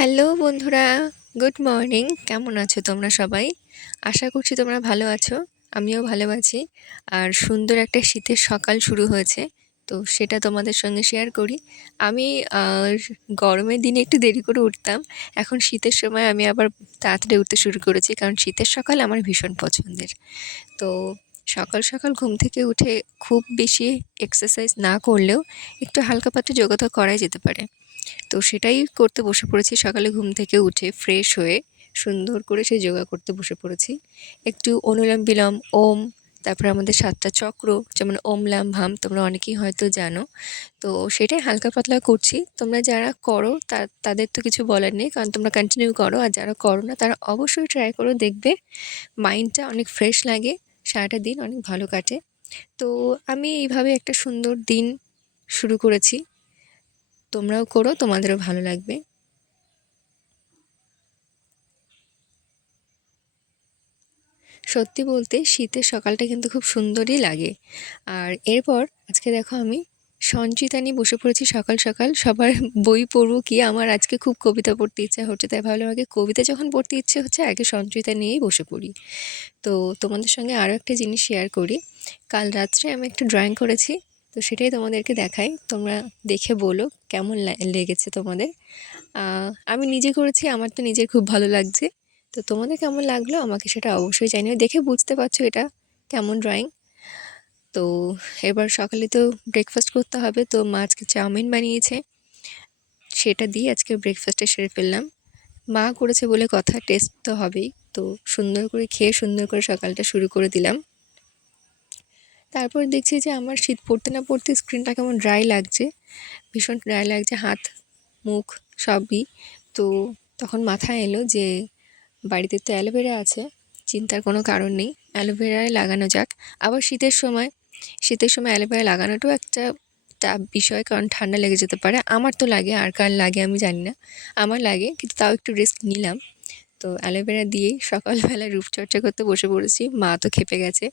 Hello বন্ধুরা, good morning. কেমন আছো তোমরা সবাই? আশা করছি তোমরা ভালো আছো। আমিও ভালো আছি। আর সুন্দর একটা শীতের সকাল শুরু হয়েছে। তো সেটা তোমাদের সঙ্গে শেয়ার করি। আমি গরমের দিনে একটু দেরি করে উঠতাম। এখন শীতের সময় আমি আবার তাড়াতাড়ি উঠতে শুরু করেছি, কারণ শীতের সকাল আমার ভীষণ পছন্দের। তো সকাল সকাল ঘুম থেকে উঠে খুব বেশি এক্সারসাইজ না করলেও একটু হালকা পাতলা যোগা তো করাই যেতে পারে। তো সেটাই করতে বসে পড়েছি। সকালে ঘুম থেকে উঠে ফ্রেশ হয়ে সুন্দর করে সেই যোগা করতে বসে পড়েছি। একটু অনুলোম বিলোম, ওম, তারপরে আমাদের 7টা চক্র, যেমন ওম লাম ভাম, তোমরা অনেকেই হয়তো জানো। তো সেটাই হালকা পাতলা করছি। তোমরা যারা করো তাদের তো কিছু বলার নেই, কারণ তোমরা কন্টিনিউ করো। আর যারা করো না তারা অবশ্যই ট্রাই করো, দেখবে মাইন্ডটা অনেক ফ্রেশ লাগে, সারাটা দিন অনেক ভালো কাটে। তো আমি এইভাবে একটা সুন্দর দিন শুরু করেছি। তোমরাও করো, তোমাদেরও ভালো লাগবে। সত্যি বলতে শীতের সকালটা কিন্তু খুব সুন্দরই লাগে। আর এরপর আজকে দেখো আমি সঞ্চিতা নিয়ে বসে পড়েছি সকাল সকাল। সবার বই পড়বো কি, আমার আজকে খুব কবিতা পড়তে ইচ্ছা হচ্ছে, তাই ভাবলাম আগে কবিতা যখন পড়তে ইচ্ছে হচ্ছে আগে সঞ্চিতা নিয়েই বসে পড়ি। তো তোমাদের সঙ্গে আরও একটা জিনিস শেয়ার করি। কাল রাত্রে আমি একটা ড্রয়িং করেছি, তো সেটাই তোমাদেরকে দেখাই। তোমরা দেখে বলো কেমন লেগেছে তোমাদের। আমি নিজে করেছি, আমার তো নিজের খুব ভালো লাগছে। তো তোমাদের কেমন লাগলো আমাকে সেটা অবশ্যই জানিও। দেখে বুঝতে পারছো এটা কেমন ড্রয়িং। তো এবার সকালে তো ব্রেকফাস্ট করতে হবে, তো মা আজকে চাউমিন বানিয়েছে, সেটা দিয়ে আজকে ব্রেকফাস্টে সেরে ফেললাম। মা করেছে বলে কথা, টেস্ট তো হবেই। তো সুন্দর করে খেয়ে সুন্দর করে সকালটা শুরু করে দিলাম। তারপর দেখছি যে আমার শীত পড়তে না পড়তে স্ক্রিনটা কেমন ড্রাই লাগছে, ভীষণ ড্রাই লাগছে, হাত মুখ সবই। তো তখন মাথায় এলো যে বাড়িতে তো অ্যালোভেরা আছে, চিন্তার কোনো কারণ নেই, অ্যালোভেরায় লাগানো যাক। আবার শীতের সময় অ্যালোভেরা লাগানোটাও একটা টাফ বিষয়, কারণ ঠান্ডা লেগে যেতে পারে। আমার তো লাগে, আর কার লাগে আমি জানি না, আমার লাগে, কিন্তু তাও একটু রিস্ক নিলাম। তো অ্যালোভেরা দিয়েই সকালবেলা রূপচর্চা করতে বসে পড়েছি। মা তো খেপে গেছে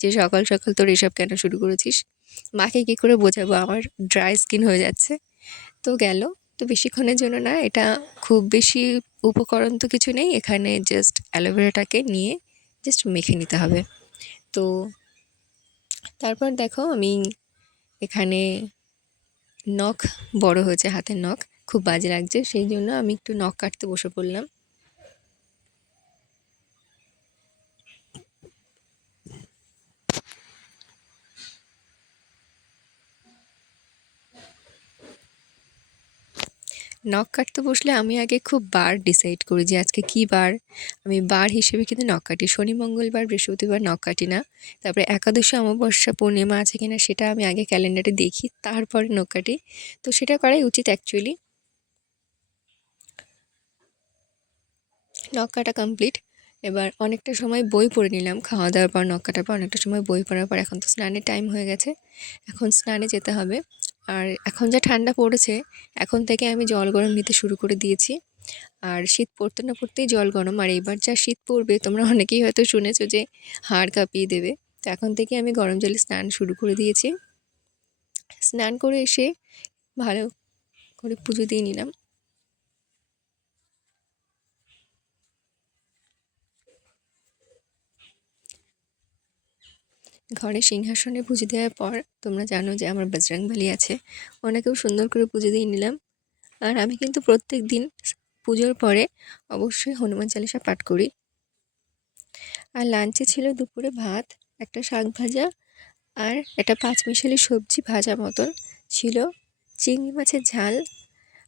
যে সকাল সকাল তোর এসব কেন শুরু করেছিস। মাকে কী করে বোঝাবো আমার ড্রাই স্কিন হয়ে যাচ্ছে। তো গেল। তো বেশিক্ষণের জন্য না, এটা খুব বেশি উপকরণ তো কিছু নেই এখানে, জাস্ট অ্যালোভেরাটাকে নিয়ে জাস্ট মেখে নিতে হবে। তো তারপর দেখো আমি এখানে নখ বড় হয়েছে, হাতের নখ খুব বাজে লাগছে, সেই জন্য আমি একটু নখ কাটতে বসে পড়লাম। নখ কাটতে বসলে আমি আগে খুব বার ডিসাইড করি যে আজকে কী বার। আমি বার হিসেবে কিন্তু নখ কাটি, শনি মঙ্গলবার বৃহস্পতিবার নখ কাটি না। তারপরে একাদশী অমাবস্যা পূর্ণিমা আছে কিনা সেটা আমি আগে ক্যালেন্ডারে দেখি, তারপরে নখ কাটি। তো সেটা করাই উচিত অ্যাকচুয়ালি। নখ কাটা কমপ্লিট। এবার অনেকটা সময় বই পড়ে নিলাম, খাওয়া দাওয়ার পর নখ কাটার পর অনেকটা সময় বই পড়ার পর এখন তো স্নানের টাইম হয়ে গেছে, এখন স্নানে যেতে হবে। আর এখন যা ঠান্ডা পড়েছে, এখন থেকে আমি জল গরম নিতে শুরু করে দিয়েছি। আর শীত পড়তে না পড়তেই জল গরম। আর এবার যা শীত পড়বে তোমরা অনেকেই হয়তো শুনেছো যে হাড় কাঁপিয়ে দেবে। তো এখন থেকে আমি গরম জলে স্নান শুরু করে দিয়েছি। স্নান করে এসে ভালো করে পুজো দিয়ে নিলাম। ঘরে সিংহাসনে পুজো দেওয়ার পর তোমরা জানো যে আমার বজরংবলী আছে, ওনাকেও সুন্দর করে পুজো দিয়ে নিলাম। আর আমি কিন্তু প্রত্যেক দিন পুজোর পরে অবশ্যই হনুমান চালিসা পাঠ করি। আর লাঞ্চে ছিল দুপুরে ভাত, একটা শাক ভাজা, আর একটা পাঁচমিশালি সবজি ভাজা মতন ছিল, চিংড়ি মাছের ঝাল,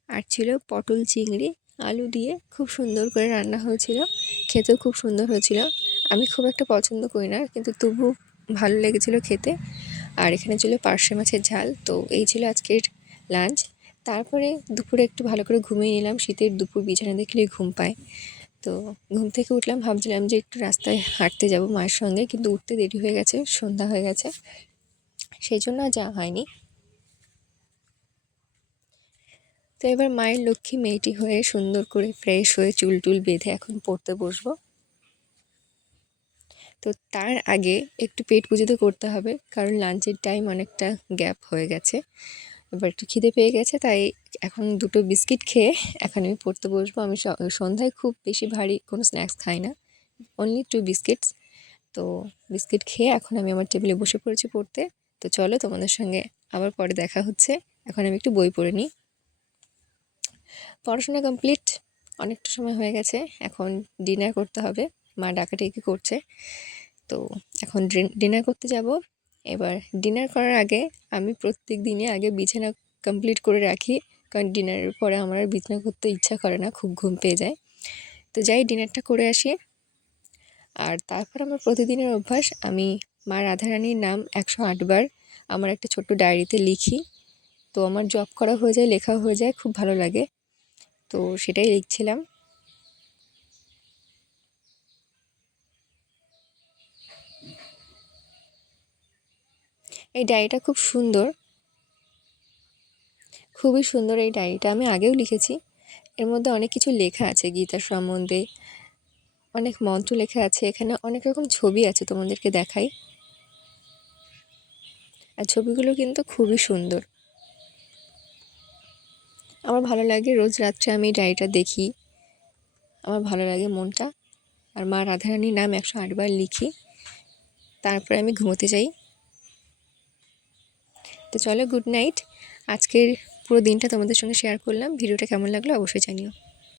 আর ছিল পটল চিংড়ি আলু দিয়ে খুব সুন্দর করে রান্না হয়েছিল। খেতেও খুব সুন্দর হয়েছিল। আমি খুব একটা পছন্দ করি না, কিন্তু তবু ভালো লেগেছিল খেতে। আর এখানে ছিল পার্শে মাছের ঝাল। তো এই ছিল আজকের লাঞ্চ। তারপরে দুপুরে একটু ভালো করে ঘুমিয়ে নিলাম, শীতের দুপুর বিছানা দেখলেই ঘুম পায়। তো ঘুম থেকে উঠলাম, ভাবছিলাম যে একটু রাস্তায় হাঁটতে যাব মায়ের সঙ্গে, কিন্তু উঠতে দেরি হয়ে গেছে, সন্ধ্যা হয়ে গেছে, সেই জন্য আর যাওয়া হয়নি। তো এবার মায়ের লক্ষ্মী মেয়েটি হয়ে সুন্দর করে ফ্রেশ হয়ে চুল টুল বেঁধে এখন পড়তে বসবো। তো তার আগে একটু পেট পুজো তো করতে হবে, কারণ লাঞ্চের টাইম অনেকটা গ্যাপ হয়ে গেছে। এবার একটু খিদে পেয়ে গেছে, তাই এখন দুটো বিস্কিট খেয়ে এখন আমি পড়তে বসবো। আমি সন্ধ্যায় খুব বেশি ভারী কোনো স্ন্যাক্স খাই না, অনলি 2 বিস্কিটস। তো বিস্কিট খেয়ে এখন আমি আমার টেবিলে বসে পড়েছি পড়তে। তো চলো তোমাদের সঙ্গে আবার পরে দেখা হচ্ছে। এখন আমি একটু বই পড়ে নিই। পড়াশোনা কমপ্লিট, অনেকটা সময় হয়ে গেছে, এখন ডিনার করতে হবে। মা ডাকাডাকি করছে, তো এখন ডিনার করতে যাব। এবার ডিনার করার আগে আমি প্রত্যেক দিনে আগে বিছানা কমপ্লিট করে রাখি, কারণ ডিনারের পরে আমার আর বিছানা করতে ইচ্ছা করে না, খুব ঘুম পেয়ে যায়। তো যাই ডিনারটা করে আসি। আর তারপর আমার প্রতিদিনের অভ্যাস, আমি মা রাধারানীর নাম 108 বার আমার একটা ছোট্ট ডায়েরিতে লিখি। তো আমার জপ করা হয়ে যায়, লেখা হয়ে যায়, খুব ভালো লাগে। তো সেটাই লিখছিলাম। এই ডায়েরিটা খুব সুন্দর, খুবই সুন্দর এই ডায়েরিটা। আমি আগেও লিখেছি। এর মধ্যে অনেক কিছু লেখা আছে গীতার সম্বন্ধে, অনেক মন্ত্র লেখা আছে। এখানে অনেক রকম ছবি আছে, তোমাদেরকে দেখাই। আর ছবিগুলো কিন্তু খুবই সুন্দর। আমার ভালো লাগে, রোজ রাত্রে আমি ডায়েরিটা দেখি, আমার ভালো লাগে মনটা। আর মা রাধারানীর নাম 108 বার লিখি, তারপরে আমি ঘুমোতে যাই। তো চলো, গুড নাইট। আজকের পুরো দিনটা তোমাদের সঙ্গে শেয়ার করলাম। ভিডিওটা কেমন লাগলো অবশ্যই জানিও।